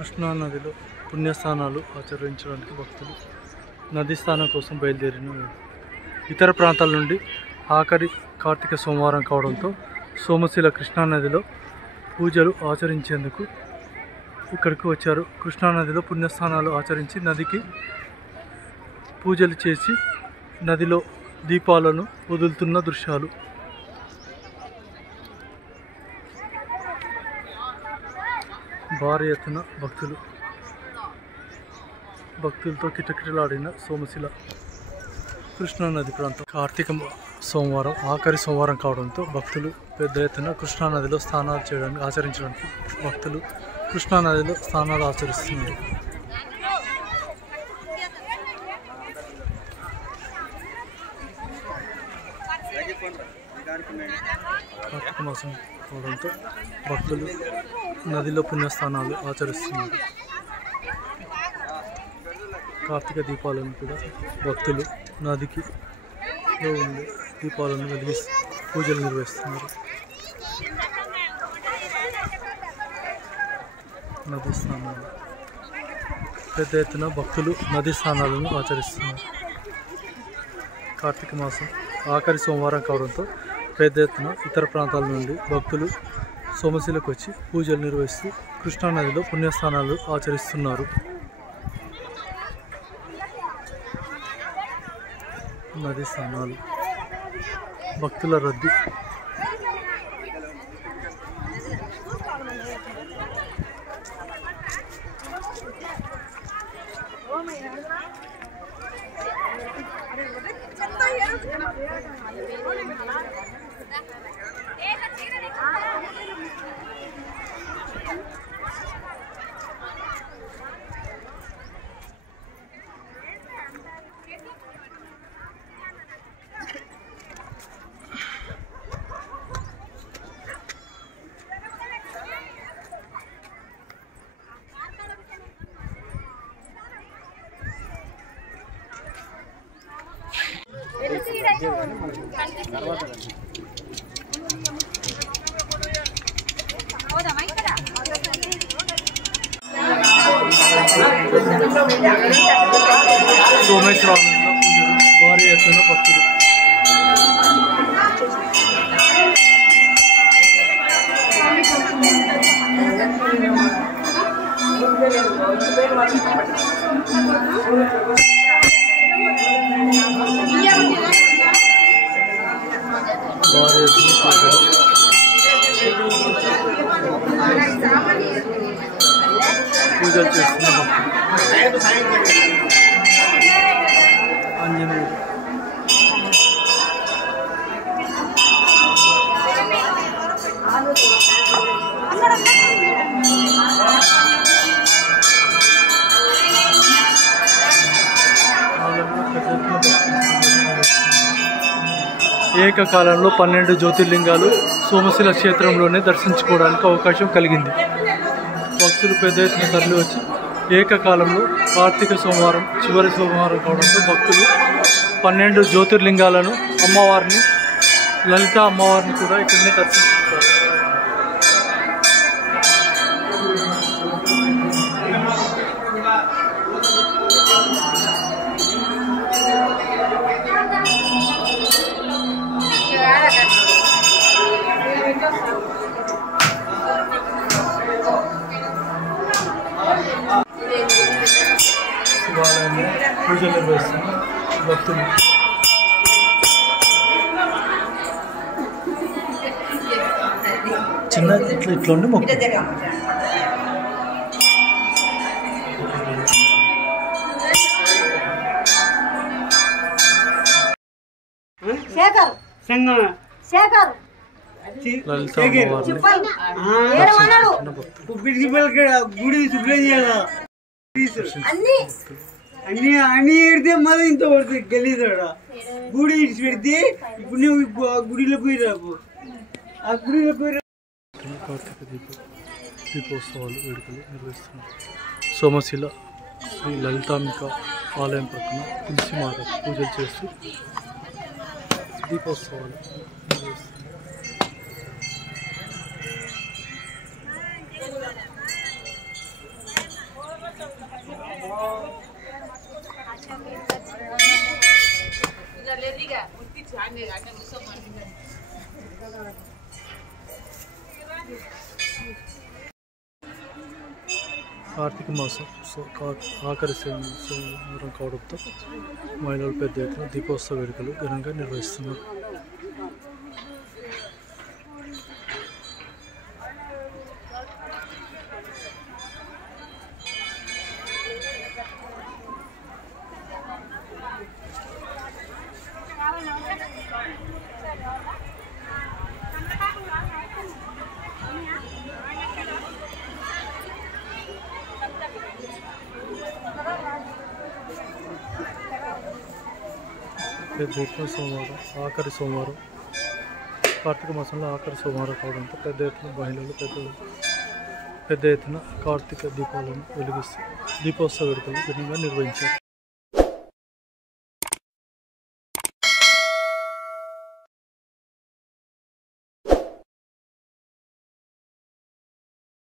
కృష్ణా నదిలో పుణ్యస్నానాలు ఆచరించడానికి భక్తులు నది స్నానం కోసం బయలుదేరిన ఇతర ప్రాంతాల నుండి ఆఖరి కార్తీక సోమవారం కావడంతో సోమశిల కృష్ణానదిలో పూజలు ఆచరించేందుకు ఇక్కడికి వచ్చారు. కృష్ణానదిలో పుణ్యస్నానాలు ఆచరించి నదికి పూజలు చేసి నదిలో దీపాలను వదులుతున్న దృశ్యాలు. భారీ ఎత్తున భక్తులతో కిటకిటలాడిన సోమశిల కృష్ణానది ప్రాంతం. కార్తీక సోమవారం ఆఖరి సోమవారం కావడంతో భక్తులు పెద్ద ఎత్తున కృష్ణానదిలో స్నానాలు ఆచరించడానికి భక్తులు కృష్ణానదిలో స్నానాలు ఆచరిస్తున్నారు. కార్తీక మాసం కావడంతో భక్తులు నదిలో పుణ్యస్నానాలు ఆచరిస్తున్నారు. కార్తీక దీపాలను కూడా భక్తులు నదికి ఉండి దీపాలను వెలిగిస్తూ పూజలు నిర్వహిస్తున్నారు. నది స్నానాలు పెద్ద ఎత్తున భక్తులు నది స్నానాలను ఆచరిస్తున్నారు. కార్తీక మాసం ఆఖరి సోమవారం కావడంతో పెద్ద ఎత్తున ఇతర ప్రాంతాల నుండి భక్తులు సోమశిలకు వచ్చి పూజలు నిర్వహిస్తూ కృష్ణానదిలో పుణ్యస్నానాలు ఆచరిస్తున్నారు. నది స్నానాలు భక్తుల రద్దీ. సోమేశ్వరంలో భారీ ఎత్తున భక్తులు. పూజలు చేస్తున్న భక్తులు. ఆంజనేయుడు ఏకకాలంలో 12 జ్యోతిర్లింగాలు సోమశిల క్షేత్రంలోనే దర్శించుకోవడానికి అవకాశం కలిగింది. భక్తులు పెద్ద ఎత్తున తరలి వచ్చి ఏకకాలంలో కార్తీక సోమవారం చివరి సోమవారం కావడంతో భక్తులు 12 జ్యోతిర్లింగాలను అమ్మవారిని లలిత అమ్మవారిని కూడా ఇక్కడనే దర్శించుకుంటారు. శివాలయంలో పూజలు నిర్వహిస్తున్న భక్తులు. చిన్న ఇట్లా ఉండి మొక్కు. లలిత గుడి శుభ్రం చేయాలా అన్ని ఎడితే మళ్ళీ ఇంత పడుతుంది గలీజాడ గుడి ఇడిచి పెడితే ఇప్పుడు నువ్వు ఆ గుడిలో పోయి రాకు. ఆ గుడిలో పోయి కార్తీక దీపోత్సవాలు వేడుకలు నిర్వహిస్తున్నారు. సోమశిల శ్రీ లలితాంబిక ఆలయం ప్రక్కన తులసి మాత పూజలు చేస్తూ దీపోత్సవాలు నిర్వహిస్తున్నారు. కార్తీక మాసం ఆఖరి సోమవారం కావడంతో మహిళలు పెద్ద ఎత్తున దీపోత్సవ వేడుకలు ఘనంగా నిర్వహిస్తున్నారు. పెద్ద ఎత్తున ఆఖరి సోమవారం కార్తీక మాసంలో ఆఖరి సోమవారం కావడంతో పెద్ద ఎత్తున మహిళలు పెద్ద ఎత్తున కార్తీక దీపాలను వెలిగిస్తూ దీపోత్సవ వేడుకలు ఘనంగా నిర్వహించారు.